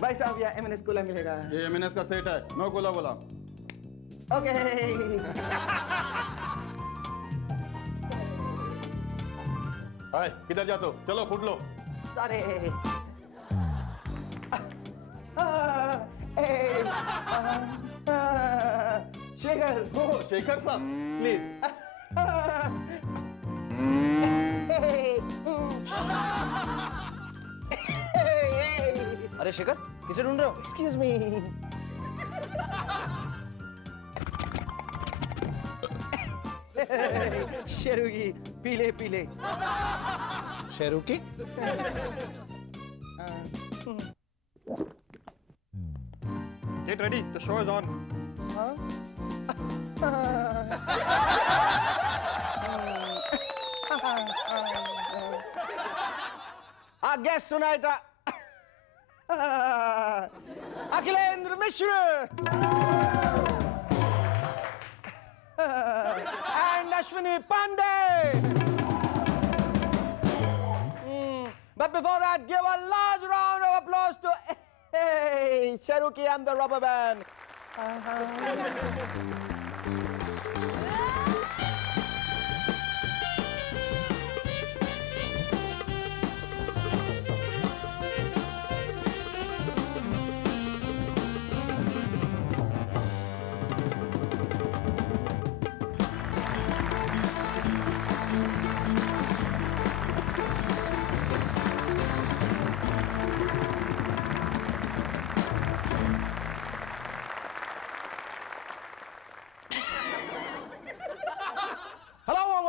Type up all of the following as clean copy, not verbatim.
भाई साहब यहाँ M&S कोला मिलेगा? ये M&S का सेट है, नो कोला बोला। ओके। हाय, किधर जाते हो? चलो फुट लो। सॉरी। शेखर। ओ शेखर साहब, प्लीज। अरे शेखर, किसे ढूंढ रहे हो? Excuse me. शेरुगी, पीले पीले। शेरुकी? Get ready, the show is on. Our guest tonight, Akhilendra Mishra and Ashwini Pandey. But before that, give a large round of applause to Sharuki and the Rubber Band.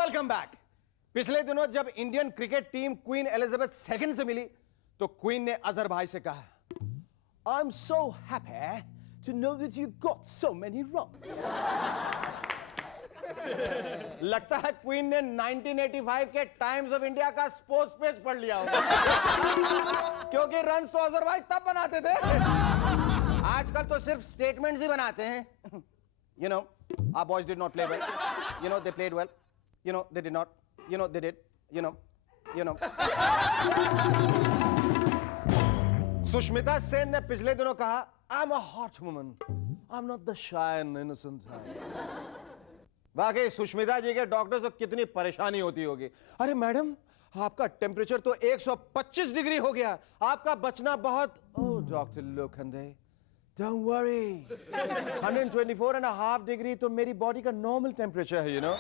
Welcome back. पिछले दिनों जब Indian cricket team queen Elizabeth II से मिली तो queen ने अजहर भाई से कहा, I am so happy to know that you got so many runs. लगता है क्वीन ने 1985 के टाइम्स ऑफ इंडिया का स्पोर्ट्स पेज पढ़ लिया होगा। क्योंकि रन्स तो अजहर भाई तब बनाते थे, आजकल तो सिर्फ स्टेटमेंट्स ही बनाते हैं। You know, our boys did not play well. You know, they played well. You know, they did not. You know, they did. You know. Sushmita Sen ने पिछले दिनों कहा, I'm a hot woman. I'm not the shy and innocent type. वाकई सुष्मिता जी के doctor से कितनी परेशानी होती होगी। अरे मैडम, आपका टेम्परेचर तो 125 डिग्री हो गया, आपका बचना बहुत। Oh doctor Lokhande, Don't worry. 124.5 degree तो मेरी बॉडी का नॉर्मल टेम्परेचर है, you know.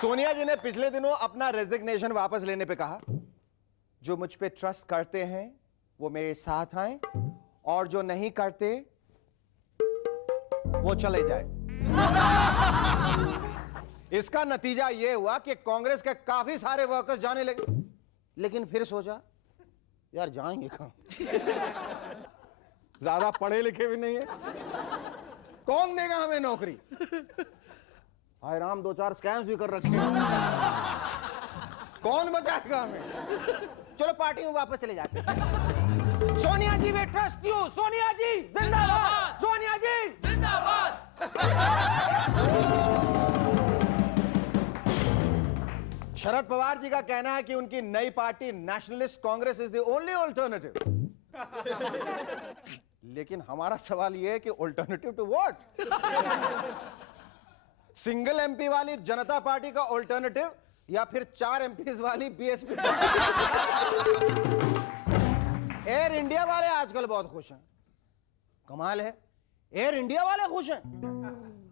सोनिया जी ने पिछले दिनों अपना रेजिग्नेशन वापस लेने पे कहा, जो मुझ पे ट्रस्ट करते हैं वो मेरे साथ आए और जो नहीं करते वो चले जाए। इसका नतीजा ये हुआ कि कांग्रेस के काफी सारे वर्कर्स जाने लगे, लेकिन फिर सोचा यार जाएंगे कहां, ज्यादा पढ़े लिखे भी नहीं है, कौन देगा हमें नौकरी। हाय राम, 2-4 स्कैम्स भी कर रखे हैं, कौन बचाएगा हमें। चलो पार्टी में वापस चले जाते हैं। सोनिया जी वे ट्रस्ट यू, सोनिया जी जिंदाबाद, सोनिया जी जिंदाबाद। शरद पवार जी का कहना है कि उनकी नई party Nationalist Congress is the only alternative. लेकिन हमारा सवाल यह है कि alternative to what? Single MP वाली जनता पार्टी का ऑल्टरनेटिव या फिर 4 एमपीज वाली बीएसपी? एयर इंडिया वाले आजकल बहुत खुश हैं, कमाल है, एयर इंडिया वाले खुश हैं।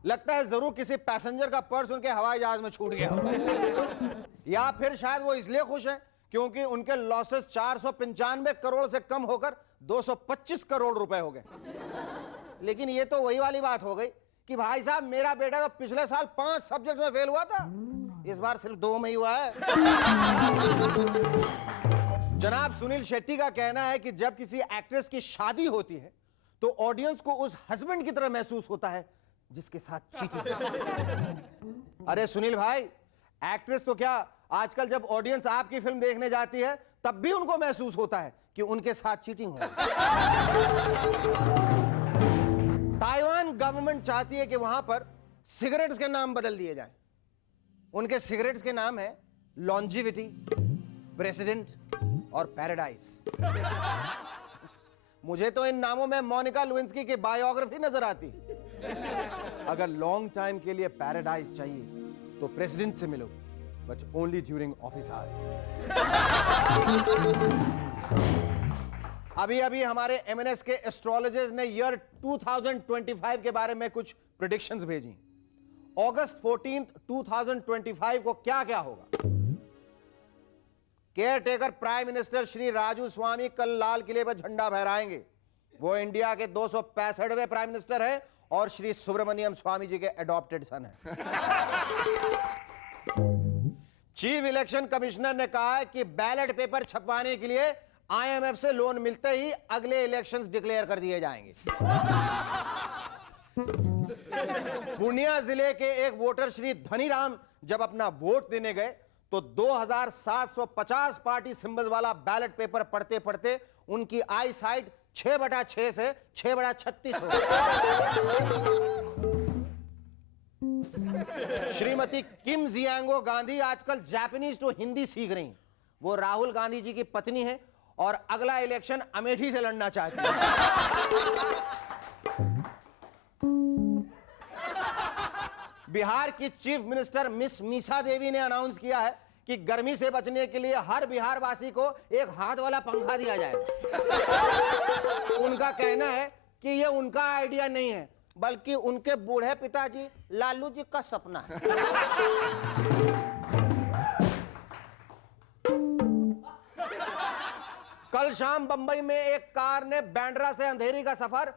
लगता है जरूर किसी पैसेंजर का पर्स उनके हवाई जहाज में छूट गया, या फिर शायद वो इसलिए खुश हैं क्योंकि उनके लॉसेस 495 करोड़ से कम होकर 225 करोड़ रुपए हो गए। लेकिन ये तो वही वाली बात हो गई कि भाई साहब मेरा बेटा तो पिछले साल 5 सब्जेक्ट में फेल हुआ था, इस बार सिर्फ 2 में ही हुआ है। जनाब सुनील शेट्टी का कहना है कि जब किसी एक्ट्रेस की शादी होती है तो ऑडियंस को उस हस्बैंड की तरह महसूस होता है जिसके साथ चीटिंग। अरे सुनील भाई, एक्ट्रेस तो क्या, आजकल जब ऑडियंस आपकी फिल्म देखने जाती है तब भी उनको महसूस होता है कि उनके साथ चीटिंग हो। ताइवान गवर्नमेंट चाहती है कि वहां पर सिगरेट्स के नाम बदल दिए जाएं। उनके सिगरेट्स के नाम है लॉन्जिविटी, प्रेसिडेंट और पैराडाइज। मुझे तो इन नामों में मोनिका लुइंस्की की बायोग्राफी नजर आती। अगर लॉन्ग टाइम के लिए पैराडाइज चाहिए तो प्रेसिडेंट से मिलो, but only during office hours. अभी अभी हमारे एमएनएस के एस्ट्रोलॉजर्स ने ईयर 2025 के बारे में कुछ प्रेडिक्शंस भेजी। अगस्त 14, 2025 को क्या क्या होगा? Caretaker prime minister Shri Raju Swami कल लाल किले पर झंडा फहराएंगे। वो इंडिया के 265वें प्राइम मिनिस्टर है और श्री सुब्रमण्यम स्वामी जी के एडॉप्टेड सन है। चीफ इलेक्शन कमिश्नर ने कहा है कि बैलेट पेपर छपवाने के लिए आईएमएफ से लोन मिलते ही अगले इलेक्शंस डिक्लेयर कर दिए जाएंगे। पूर्णिया जिले के एक वोटर श्री धनीराम जब अपना वोट देने गए तो 2750 पार्टी सिंबल वाला बैलेट पेपर पढ़ते पढ़ते उनकी आई साइट 6/6 से 6/36 हो गई। श्रीमती किम जियांगो गांधी आजकल जापानीज टू हिंदी सीख रही। वो राहुल गांधी जी की पत्नी है और अगला इलेक्शन अमेठी से लड़ना चाहती है। बिहार की चीफ मिनिस्टर मिस मीसा देवी ने अनाउंस किया है कि गर्मी से बचने के लिए हर बिहार वासी को एक हाथ वाला पंखा दिया जाएगा। उनका कहना है कि यह उनका आइडिया नहीं है, बल्कि उनके बूढ़े पिताजी लालू जी का सपना है। कल शाम बंबई में एक कार ने बांद्रा से अंधेरी का सफर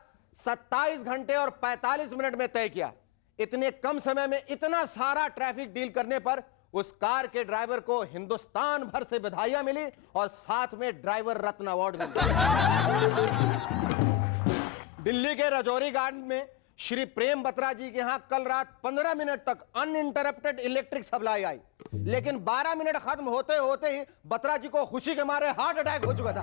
27 घंटे और 45 मिनट में तय किया। इतने कम समय में इतना सारा ट्रैफिक डील करने पर उस कार के ड्राइवर को हिंदुस्तान भर से बधाइयां मिली और साथ में ड्राइवर रत्न अवार्ड मिला। दिल्ली के रजौरी गार्डन में श्री प्रेम बत्रा जी के यहां कल रात 15 मिनट तक अनइंटरप्टेड इलेक्ट्रिक सप्लाई आई, लेकिन 12 मिनट खत्म होते होते ही बत्रा जी को खुशी के मारे हार्ट अटैक हो चुका था।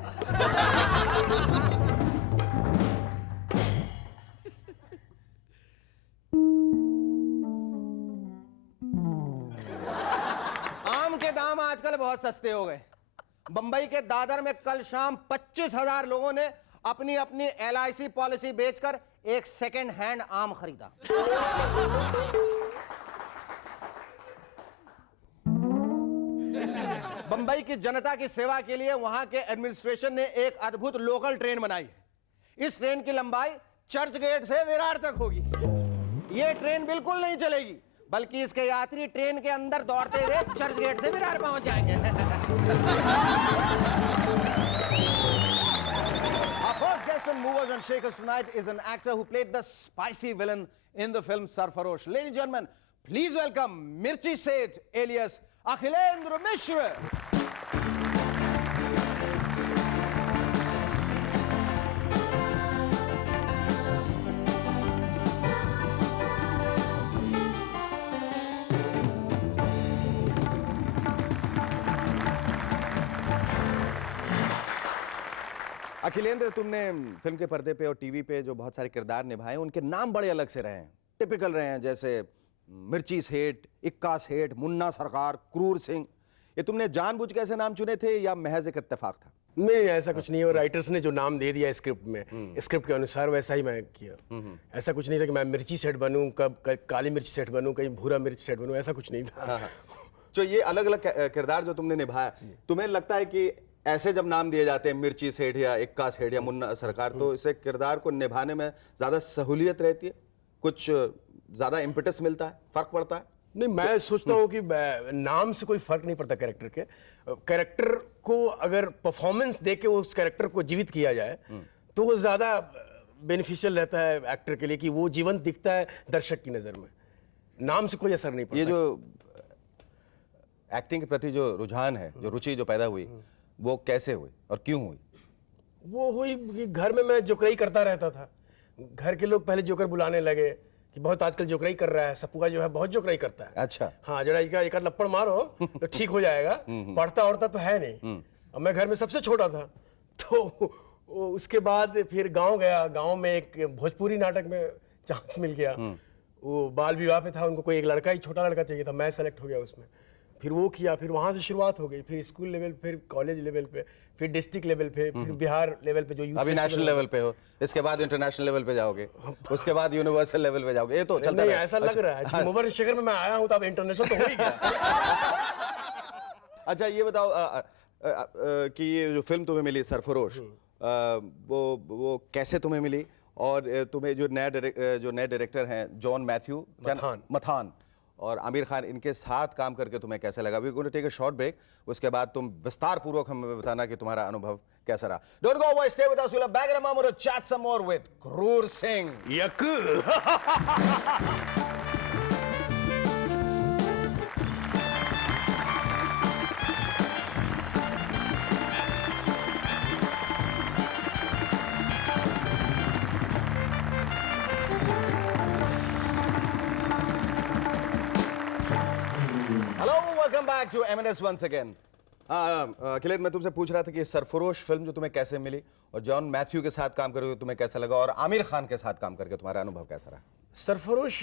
आम के दाम आजकल बहुत सस्ते हो गए। बंबई के दादर में कल शाम 25,000 लोगों ने अपनी अपनी LIC पॉलिसी बेचकर एक सेकेंड हैंड आम खरीदा। बंबई की जनता की सेवा के लिए वहां के एडमिनिस्ट्रेशन ने एक अद्भुत लोकल ट्रेन बनाई है। इस ट्रेन की लंबाई चर्च गेट से विरार तक होगी। यह ट्रेन बिल्कुल नहीं चलेगी, बल्कि इसके यात्री ट्रेन के अंदर दौड़ते हुए चर्च गेट से विरार पहुंच जाएंगे। Our first guest on Movers and Shakers tonight is an actor who played the spicy villain in the film Sarfarosh. Ladies and gentlemen, please welcome Mirchi Seth alias Akhilendra Mishra. Akhilendra, तुमने film के पर्दे पे और TV पे जो बहुत सारे किरदार निभाए उनके नाम बड़े अलग से रहे हैं, टिपिकल रहे हैं, जैसे मिर्ची सेठ, इक्का सेठ, मुन्ना सरकार, क्रूर सिंह। ये तुमने जानबूझ के ऐसे नाम चुने थे या महज एक इत्तेफाक था? नहीं, ऐसा कुछ नहीं है। राइटर्स ने जो नाम दे दिया स्क्रिप्ट में, स्क्रिप्ट के अनुसार वैसा ही मैं किया। ऐसा कुछ नहीं था कि मैं मिर्ची सेठ बनूं, कब काली मिर्च सेठ बनूं, कहीं भूरा मिर्च सेठ बनूं, ऐसा कुछ नहीं था। जो ये अलग अलग किरदार जो तुमने निभाया, तुम्हें लगता है कि ऐसे जब नाम दिए जाते हैं मिर्ची सेठ या इक्का सेठ या मुन्ना सरकार, तो इसे किरदार को निभाने में ज्यादा सहूलियत रहती है, कुछ ज्यादा इम्पेटस मिलता है, फर्क पड़ता है? नहीं, मैं सोचता हूँ कि नाम से कोई फर्क नहीं पड़ता कैरेक्टर के। कैरेक्टर को अगर परफॉर्मेंस दे के उस कैरेक्टर को जीवित किया जाए तो वो ज्यादा बेनिफिशियल रहता है एक्टर के लिए, कि वो जीवंत दिखता है दर्शक की नजर में। नाम से कोई असर नहीं पड़ता। ये जो एक्टिंग के प्रति जो रुझान है, जो रुचि जो पैदा हुई, वो कैसे हुई और क्यों हुई? वो हुई कि घर में मैं जोकराई करता रहता था। घर के लोग पहले जोकर बुलाने लगे कि बहुत आजकल जोकराई कर रहा है, सपुआ जो है बहुत जोकराई करता है। अच्छा। हाँ, जरा एक आध लप्पड़ मारो तो ठीक हो जाएगा। पढ़ता उड़ता तो है नहीं। अब मैं घर में सबसे छोटा था, तो उसके बाद फिर गांव गया। गांव में एक भोजपुरी नाटक में चांस मिल गया। वो बाल विवाह पे था, उनको कोई एक लड़का ही, छोटा लड़का चाहिए था, मैं सेलेक्ट हो गया उसमें। फिर वो किया, फिर वहाँ से शुरुआत हो गई, फिर स्कूल लेवल, फिर कॉलेज लेवल पे, फिर डिस्ट्रिक्ट लेवल पे, फिर बिहार लेवल पे जो यूथ अभी नेशनल लेवल पे हो, इसके बाद इंटरनेशनल लेवल पे जाओगे, उसके बाद यूनिवर्सल लेवल पे जाओगे, ये तो चलता नहीं रहेगा। ऐसा लग रहा है मुबारक शहर में मैं आया हूँ तो अब इंटरनेशनल तो हो ही गया। अच्छा ये बताओ कि ये जो फिल्म तुम्हें मिली सरफरोश, वो कैसे तुम्हें मिली, और तुम्हें जो नए डायरेक्टर हैं जॉन मैथ्यू मथान और आमिर खान, इनके साथ काम करके तुम्हें कैसा लगा? We going to take a short break, उसके बाद तुम विस्तार पूर्वक हमें बताना कि तुम्हारा अनुभव कैसा रहा। Don't go away, stay with us, we will back in a moment to chat some more with Kroor Singh. यक hello, welcome back to MNS once again. Akhilesh, मैं तुमसे पूछ रहा था कि सरफरोश फिल्म जो तुम्हें कैसे मिली, और जॉन मैथ्यू के साथ काम करके तुम्हें कैसा लगा, और आमिर खान के साथ काम करके तुम्हारा अनुभव कैसा रहा? सरफरोश,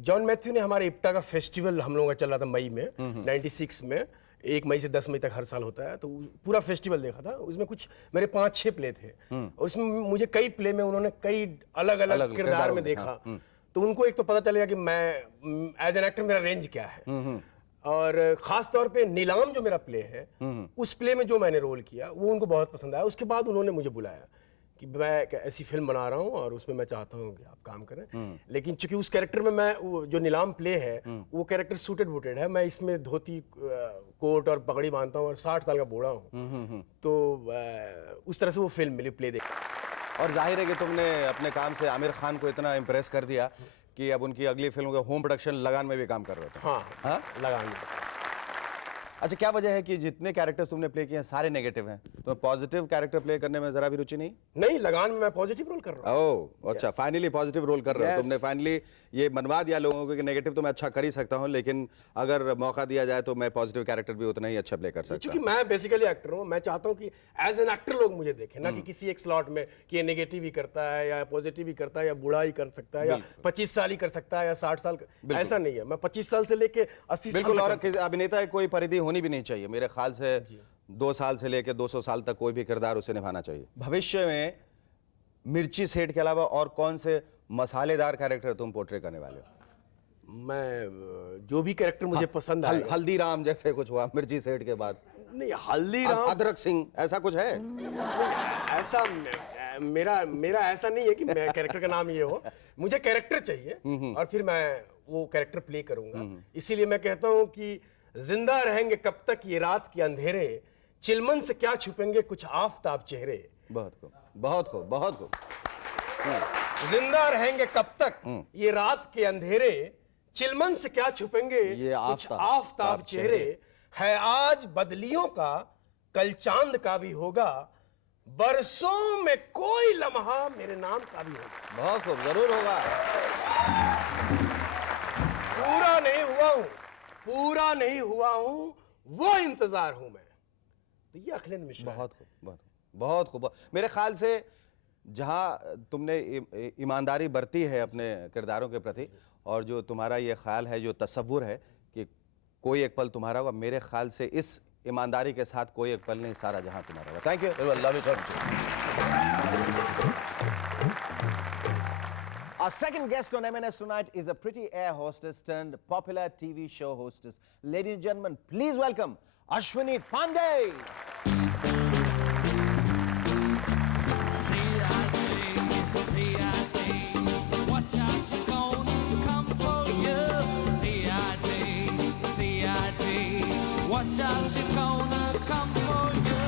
जॉन मैथ्यू ने हमारे इप्टा का फेस्टिवल हम लोगों का चल रहा था मई में 96 में, 1 मई से 10 मई तक हर साल होता है, तो पूरा फेस्टिवल देखा था। उसमें कुछ मेरे 5-6 प्ले थे, और उसमें मुझे कई प्ले में उन्होंने कई अलग अलग किरदार में देखा, तो उनको एक तो पता चलेगा कि मैं एज एन एक्टर मेरा रेंज क्या है। और खास तौर पे नीलाम जो मेरा प्ले है, उस प्ले में जो मैंने रोल किया वो उनको बहुत पसंद आया। उसके बाद उन्होंने मुझे बुलाया कि मैं एक ऐसी फिल्म बना रहा हूँ और उसमें मैं चाहता हूँ कि आप काम करें, लेकिन चूंकि उस कैरेक्टर में मैं जो नीलाम प्ले है वो कैरेक्टर सूटेड वूटेड है, मैं इसमें धोती कोट और पगड़ी बांधता हूँ और 60 साल का बूढ़ा हूँ, तो उस तरह से वो फिल्म मिली प्ले देख। और जाहिर है कि तुमने अपने काम से आमिर खान को इतना इम्प्रेस कर दिया कि अब उनकी अगली फिल्म के होम प्रोडक्शन लगान में भी काम कर रहे थे। हाँ, लगान। अच्छा, क्या वजह है कि जितने कैरेक्टर्स तुमने प्ले किए हैं सारे नेगेटिव हैं, तो पॉजिटिव कैरेक्टर प्ले करने में जरा भी रुचि नहीं? नहीं, लगान में मैं पॉजिटिव रोल कर रहा हूँ। ओह अच्छा, फाइनली पॉजिटिव रोल कर रहे हो तुमने। फाइनली ये मनवा दिया लोगों को कि नेगेटिव तो मैं अच्छा कर ही सकता हूँ, लेकिन अगर मौका दिया जाए तो मैं पॉजिटिव कैरेक्टर भी उतना ही अच्छा प्ले कर सकता हूँ। क्योंकि मैं बेसिकली एक्टर हूँ, मैं चाहता हूँ कि एज एन एक्टर लोग मुझे देखें, ना कि किसी एक स्लॉट में कि ये नेगेटिव ही करता है या पॉजिटिव ही करता है या बूढ़ा ही कर सकता है या 25 साल ही कर सकता है या 60 साल, ऐसा नहीं है। मैं 25 साल से लेके 80 साल बिल्कुल, और अभिनेता की कोई परिधि होनी भी नहीं चाहिए। मेरे ख्याल से 2 साल से लेकर 200 साल तक कोई भी किरदार उसे निभाना चाहिए। भविष्य में मिर्ची सेठ के अलावा और कौन से मसालेदार कैरेक्टर तुम पोर्ट्रे करने वाले हो? मैं जो भी कैरेक्टर मुझे पसंद आए, हल्दीराम जैसे कुछ हुआ मिर्ची सेठ के बाद? नहीं, हल्दीराम, अदरक सिंह, ऐसा कुछ है? ऐसा मेरा ऐसा नहीं है कि मैं कैरेक्टर का नाम ये हो, मुझे कैरेक्टर चाहिए और फिर मैं वो कैरेक्टर प्ले करूंगा। इसीलिए मैं कहता हूँ कि जिंदा रहेंगे कब तक ये रात के अंधेरे, चिलमन से क्या छुपेंगे कुछ आफताब चेहरे। बहुत खूब, बहुत खूब, बहुत खूब। जिंदा रहेंगे कब तक ये रात के अंधेरे, चिलमन से क्या छुपेंगे ये कुछ आफताब चेहरे, है आज बदलियों का कल चांद का भी होगा, बरसों में कोई लम्हा मेरे नाम का भी होगा। बहुत खूब, जरूर होगा। पूरा नहीं हुआ हूं, पूरा नहीं हुआ हूं, वो इंतजार हूं मैं। तो ये अखिलेश मिश्रा। बहुत खूब, बहुत खूब, बहुत खूब। मेरे ख्याल से जहां तुमने ईमानदारी बरती है अपने किरदारों के प्रति, और जो तुम्हारा ये ख्याल है, जो तसव्वुर है कि कोई एक पल तुम्हारा होगा, मेरे ख्याल से इस ईमानदारी के साथ कोई एक पल नहीं, सारा जहां तुम्हारा होगा। Thank you, love you so much. Our second guest on MNS tonight is a pretty air hostess turned popular TV show hostess. Ladies and gentlemen, please welcome Ashwini Pandey. Watch out, she's gonna come for you. Watch out, she's gonna come for you.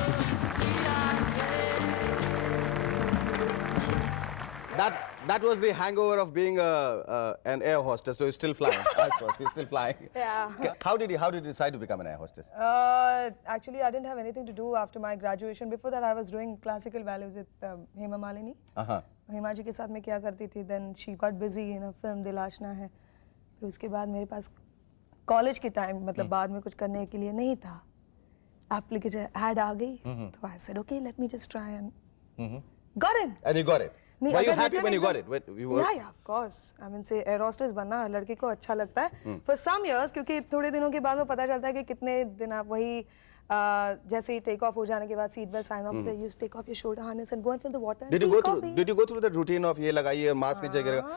That was the hangover of being an air hostess. So you're still flying. I suppose you're still flying. Yeah. How did you decide to become an air hostess? Actually, I didn't have anything to do after my graduation. Before that, I was doing classical ballets with Hema Malini. Hema ji के साथ मैं क्या करती थी. Then she got busy in a film दिल आशना है. फिर उसके बाद मेरे पास कॉलेज के टाइम मतलब बाद में कुछ करने के लिए नहीं था. एप्लीकेशन ऐड आ गई तो I said okay, let me just try and got in. And you got it. नहीं, Were you अगर happy written when you got exam- it? When you were- Yeah, of course. I mean, say air hostess बनना लड़के को अच्छा लगता है. For some years, क्योंकि थोड़े दिनों के बाद वो पता चलता है कि कितने दिन आप वही जैसे ही टेक ऑफ हो जाने के बाद सीट बेल्ट साइन ऑफ होते हैं, you just take off your shoulder harness and go and fill the water. and Did you tea, go through? coffee. Did you go through that routine of ये लगाइए mask नीचे गिरेगा?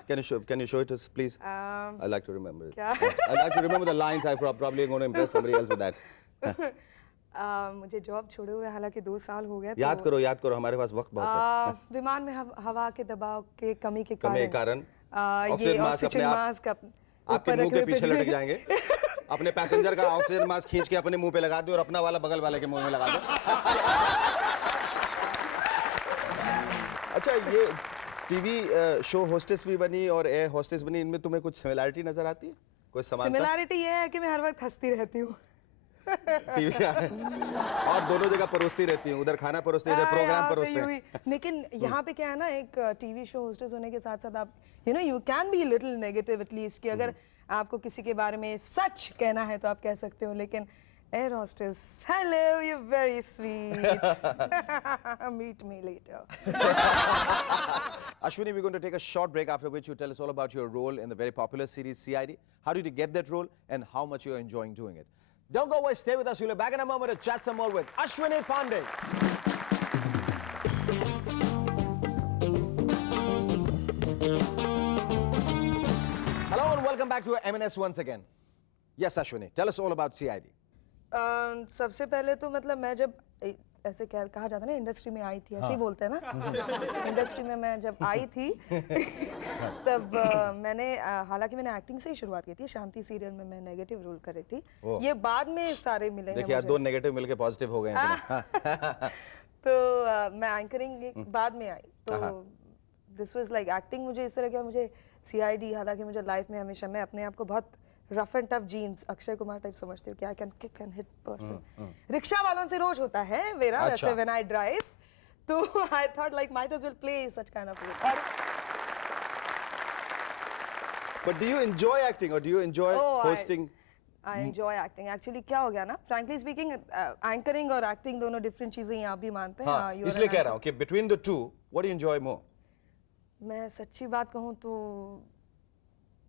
Can you show it us, please? I like to remember it. क्या? I like to remember the lines. I probably going to impress somebody else with that. मुझे job छोड़े हुए हालांकि 2 साल हो गए. याद करो हमारे पास वक्त बहुत है. विमान में हवा के दबाव के कमी के कमी के कारण ये ऑक्सीजन मास्क ऑक्सीजन अपने मास्क आपके मुंह के पीछे लटक जाएंगे. अपने पैसेंजर का ऑक्सीजन मास्क खींच के अपने मुंह पे लगा दो और अपना वाला बगल वाले के मुंह में लगा दो. अच्छा, ये टीवी शो होस्टेस भी बनी और एयर होस्टेस बनी, इनमें तुम्हें कुछ सिमिलरिटी नजर आती है? कोई समानता? सिमिलरिटी ये है कि मैं हर वक्त हंसती रहती हूँ. टीवी और दोनों जगह परोसती रहती हूँ, उधर खाना परोसती है, इधर प्रोग्राम परोसते हैं. लेकिन यहाँ पे क्या है ना, एक टीवी शो होस्टेस होने के साथ साथ आप you can be little negative at least, कि अगर आपको किसी के बारे में सच कहना है तो आप कह सकते हो. लेकिन air hostess, hello, you very sweet, meet me later. Ashwini, we're going to take a short break, after which you tell us all about your role in the very popular series CID. How did you get that role and how much you're enjoying doing it? Don't go away, stay with us. We'll be back in a moment to chat some more with Ashwini Pandey. Hello and welcome back to M&S once again. Yes, Ashwini, tell us all about CID. सबसे पहले तो मतलब मैं जब ऐसे कहा जाता है ना, इंडस्ट्री में आई थी, ऐसे ही बोलते हैं ना. इंडस्ट्री में मैं जब आई थी तब मैंने हालांकि मैंने एक्टिंग से ही शुरुआत की थी. शांति सीरियल में मैं नेगेटिव रोल कर रही थी. ये बाद में सारे मिले हैं देखिए, मुझे. 2 नेगेटिव मिलके पॉजिटिव हो गए हैं. तो मैं एंकरिंग बाद में आई. तो दिस वाज लाइक एक्टिंग. मुझे इस तरह का मुझे CID, हालांकि मुझे लाइफ में हमेशा मैं अपने आप को बहुत rough and tough jeans Akshay Kumar type समझती हूँ कि I can kick and hit person. Rickshaw वालों से रोज होता है मेरा वैसे व्हेन आई ड्राइव. तो I thought like might as well play such kind of role. But do you enjoy acting or do you enjoy hosting? I enjoy acting. Actually क्या हो गया ना, frankly speaking, एंकरिंग और acting दोनों different चीजें हैं. आप भी मानते हैं. हाँ, you are इसलिए an कह रहा हूँ कि between the two, what do you enjoy more? मैं सच्ची बात कहूँ तो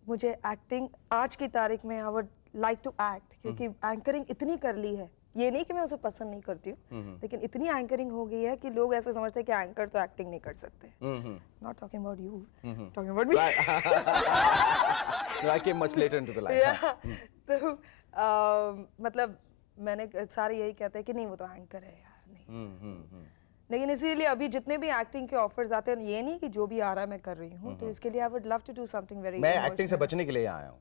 मुझे एक्टिंग आज की तारीख में I would like to act, क्योंकि एंकरिंग इतनी कर ली है. ये नहीं कि मैं उसे पसंद नहीं करती हूँ, लेकिन इतनी एंकरिंग हो गई है कि लोग ऐसे समझते हैं कि एंकर तो एक्टिंग नहीं कर सकते. Not talking about you, talking about me. I came much later into the life. तो मतलब मैंने सारे यही कहते हैं कि नहीं वो तो एंकर है यार. नहीं. लेकिन इसीलिए अभी जितने भी एक्टिंग के ऑफर्स आते हैं, ये नहीं कि जो भी आ रहा है मैं कर रही हूँ. तो इसके लिए I would love to do something very. मैं एक्टिंग से बचने के लिए आया हूँ.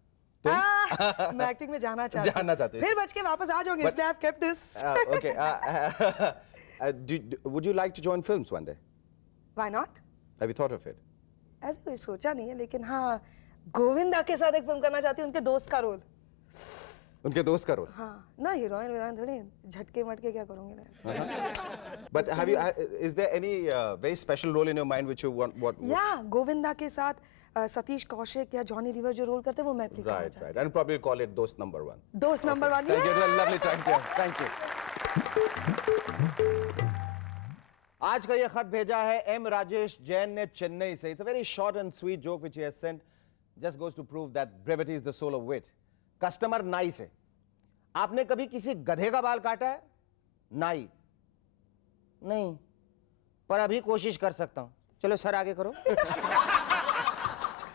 मैं एक्टिंग में जाना चाहती हूँ. फिर बच के वापस आ जाऊंगी, इसलिए I have kept this. Okay. Would you like to join films one day? Why not? Have you thought of it? ऐसे कुछ सोचा नहीं है, लेकिन हाँ गोविंदा के साथ एक फिल्म करना चाहती हूँ, उनके दोस्त का रोल. उनके दोस्त का रोल. हाँ ना, हीरोइन थोड़ी झटके मटके क्या करूँगी ना. But have you? Is there any very special role in your mind which you want? या गोविंदा के साथ सतीश कौशिक या जॉनी लीवर जो रोल करते हैं वो मैं प्ले करना चाहती हूँ. Right. And probably call it Dost Number 1. दोस्त number 1. Thank you. It was a lovely time here. Thank you. आज का ये खत भेजा है एम राजेश जैन ने चेन्नई से. It's a very short and sweet joke which he has sent. Just goes to prove that brevity is the soul of wit. Customer नाई से, आपने कभी किसी गधे का बाल काटा है? नाई, नहीं, पर अभी कोशिश कर सकता हूं. चलो सर आगे करो.